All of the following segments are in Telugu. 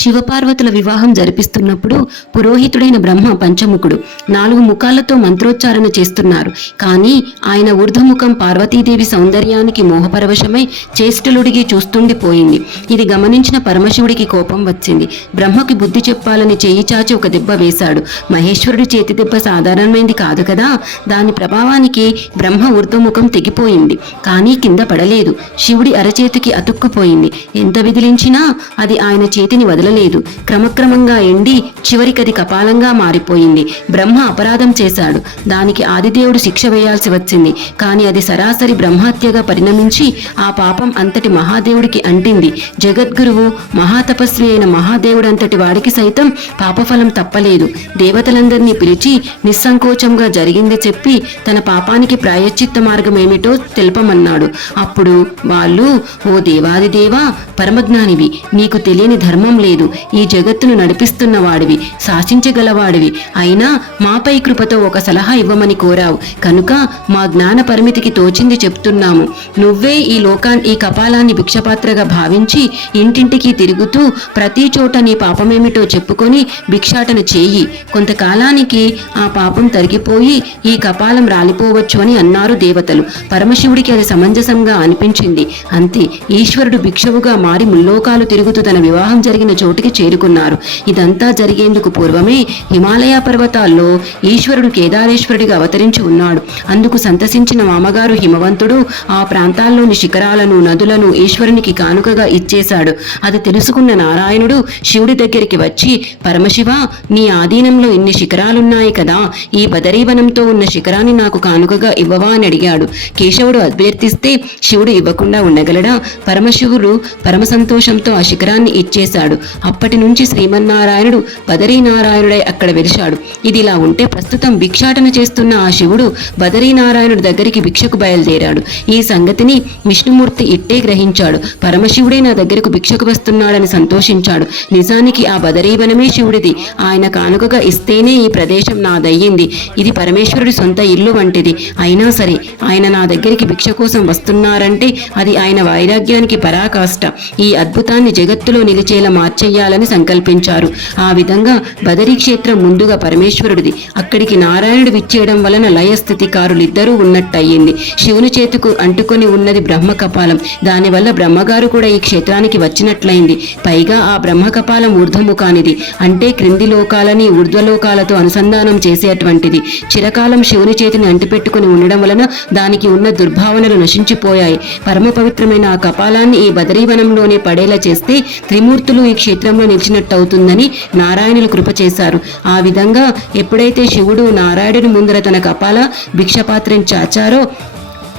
శివపార్వతుల వివాహం జరిపిస్తున్నప్పుడు పురోహితుడైన బ్రహ్మ పంచముఖుడు 4 ముఖాలతో మంత్రోచ్చారణ చేస్తున్నారు. కానీ ఆయన ఊర్ధముఖం పార్వతీదేవి సౌందర్యానికి మోహపరవశమై చేష్టలుడిగి చూస్తుండిపోయింది. ఇది గమనించిన పరమశివుడికి కోపం వచ్చింది. బ్రహ్మకి బుద్ధి చెప్పాలని చేయి చాచి ఒక దెబ్బ వేశాడు. మహేశ్వరుడి చేతి దెబ్బ సాధారణమైంది కాదు కదా. దాని ప్రభావానికి బ్రహ్మ ఊర్ధముఖం తెగిపోయింది. కానీ కింద పడలేదు. శివుడి అరచేతికి అతుక్కుపోయింది. ఎంత విదిలించినా అది ఆయన చేతిని వదలలేదు. క్రమక్రమంగా ఎండి చివరికది కపాలంగా మారిపోయింది. బ్రహ్మ అపరాధం చేశాడు. దానికి ఆదిదేవుడు శిక్ష వేయాల్సి వచ్చింది. కానీ అది సరాసరి బ్రహ్మహత్యగా పరిణమించి ఆ పాపం అంతటి మహాదేవుడికి అంటింది. జగద్గురువు మహాతపస్వి అయిన మహాదేవుడంతటి వాడికి సైతం పాపఫలం తప్పలేదు. దేవతలందరినీ పిలిచి నిస్సంకోచంగా జరిగింది చెప్పి తన పాపానికి ప్రాయశ్చిత్త మార్గం ఏమిటో తెలుపమన్నాడు. అప్పుడు వాళ్ళు, ఓ దేవాదిదేవా, పరమజ్ఞానివి, నీకు తెలియని ధర్మం లేదు. ఈ జగత్తును నడిపిస్తున్న వాడివి, శాసించగలవాడివి. అయినా మాపై కృపతో ఒక సలహా ఇవ్వమని కోరావు కనుక మా జ్ఞాన పరిమితికి తోచింది చెప్తున్నాము. నువ్వే ఈ కపాలాన్ని భిక్షపాత్రగా భావించి ఇంటింటికి తిరుగుతూ ప్రతి చోట నీ పాపమేమిటో చెప్పుకొని భిక్షాటన చేయి. కొంతకాలానికి ఆ పాపం తరిగిపోయి ఈ కపాలం రాలిపోవచ్చు అని అన్నారు దేవతలు. పరమశివుడికి అది సమంజసంగా అనిపించింది. అంతే, ఈశ్వరుడు భిక్షవుగా మారి ముల్లోకాలు తిరుగుతూ తన వివాహం జరిగిన చోటికి చేరుకున్నారు. ఇదంతా జరిగేందుకు పూర్వమే హిమాలయ పర్వతాల్లో ఈశ్వరుడు కేదారేశ్వరుడిగా అవతరించి ఉన్నాడు. అందుకు సంతసించిన మామగారు హిమవంతుడు ఆ ప్రాంతాల్లోని శిఖరాలను, నదులను ఈశ్వరునికి కానుకగా ఇచ్చేశాడు. అది తెలుసుకున్న నారాయణుడు శివుడి దగ్గరికి వచ్చి, పరమశివ, నీ ఆధీనంలో ఇన్ని శిఖరాలున్నాయి కదా, ఈ బదరీవనంతో ఉన్న శిఖరాన్ని నాకు కానుకగా ఇవ్వవా అని అడిగాడు. కేశవుడు అభ్యర్థిస్తే శివుడు ఇవ్వకుండా ఉండగలడా? పరమశివుడు పరమ సంతోషంతో ఆ శిఖరాన్ని ఇచ్చేశాడు. అప్పటి నుంచి శ్రీమన్నారాయణుడు బదరీనారాయణుడై అక్కడ వెలిశాడు. ఇదిలా ఉంటే ప్రస్తుతం భిక్షాటన చేస్తున్న ఆ శివుడు బదరీనారాయణుడి దగ్గరికి భిక్షకు బయలుదేరాడు. ఈ సంగతిని విష్ణుమూర్తి ఇట్టే గ్రహించాడు. పరమశివుడే నా దగ్గరకు భిక్షకు వస్తున్నాడని సంతోషించాడు. నిజానికి ఆ బదరీవనమే శివుడిది. ఆయన కానుకగా ఇస్తేనే ఈ ప్రదేశం నాదయ్యింది. ఇది పరమేశ్వరుడి సొంత ఇల్లు వంటిది. అయినా సరే ఆయన నా దగ్గరికి భిక్ష కోసం వస్తున్నారంటే అది ఆయన వైరాగ్యానికి పరాకాష్ట. ఈ అద్భుతాన్ని జగత్తులో నిలిచేలా మార్చెయ్యాలని సంకల్పించారు. ఆ విధంగా బదరీ క్షేత్రం ముందుగా పరమేశ్వరుడిది. అక్కడికి నారాయణుడు విచ్చేయడం వలన లయస్థితికారులిద్దరూ ఉన్నట్టయింది. శివుని చేతుకు అంటుకొని ఉన్నది బ్రహ్మ కపాలం. దానివల్ల బ్రహ్మగారు కూడా ఈ క్షేత్రానికి వచ్చినట్లయింది. పైగా ఆ బ్రహ్మ కపాలం ఊర్ధ్వముఖానిది, అంటే క్రింది లోకాలని ఊర్ధ్వలోకాలతో అనుసంధానం చేసేటువంటిది. చిరకాలం శివుని చేతిని అంటిపెట్టుకుని ఉండడం వలన దానికి ఉన్న దుర్భావనలు నశించిపోయాయి. పరమ పవిత్రమైన ఆ కపాలాన్ని ఈ బదరీవనంలోనే పడేలా చేస్తే త్రిమూర్తులు ఈ క్షేత్రంలో నిలిచినట్టవుతుందని నారాయణులు కృప చేశారు. ఆ విధంగా ఎప్పుడైతే శివుడు నారాయణుని ముందర తన కపాల భిక్షపాత్రని చాచారో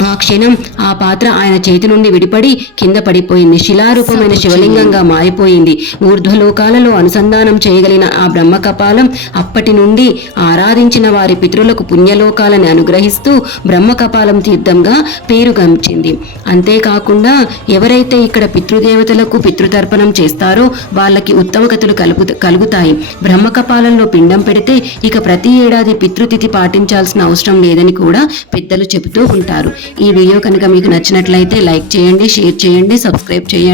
ఆ క్షణం ఆ పాత్ర ఆయన చేతి నుండి విడిపడి కింద పడిపోయింది. శిలారూపమైన శివలింగంగా మారిపోయింది. ఊర్ధ్వలోకాలలో అనుసంధానం చేయగలిగిన ఆ బ్రహ్మ కపాలం అప్పటి నుండి ఆరాధించిన వారి పితరులకు పుణ్యలోకాలను అనుగ్రహిస్తూ బ్రహ్మ కపాలం తీర్థంగా పేరుగంచింది. అంతేకాకుండా ఎవరైతే ఇక్కడ పితృదేవతలకు పితృతర్పణం చేస్తారో వాళ్ళకి ఉత్తమ గతులు కలుగుతాయి. బ్రహ్మ కపాలంలో పిండం పెడితే ఇక ప్రతి ఏడాది పితృతిథి పాటించాల్సిన అవసరం లేదని కూడా పెద్దలు చెబుతూ ఉంటారు. ఈ వీడియో కనుక మీకు నచ్చినట్లయితే లైక్ చేయండి, షేర్ చేయండి, సబ్స్క్రైబ్ చేయండి.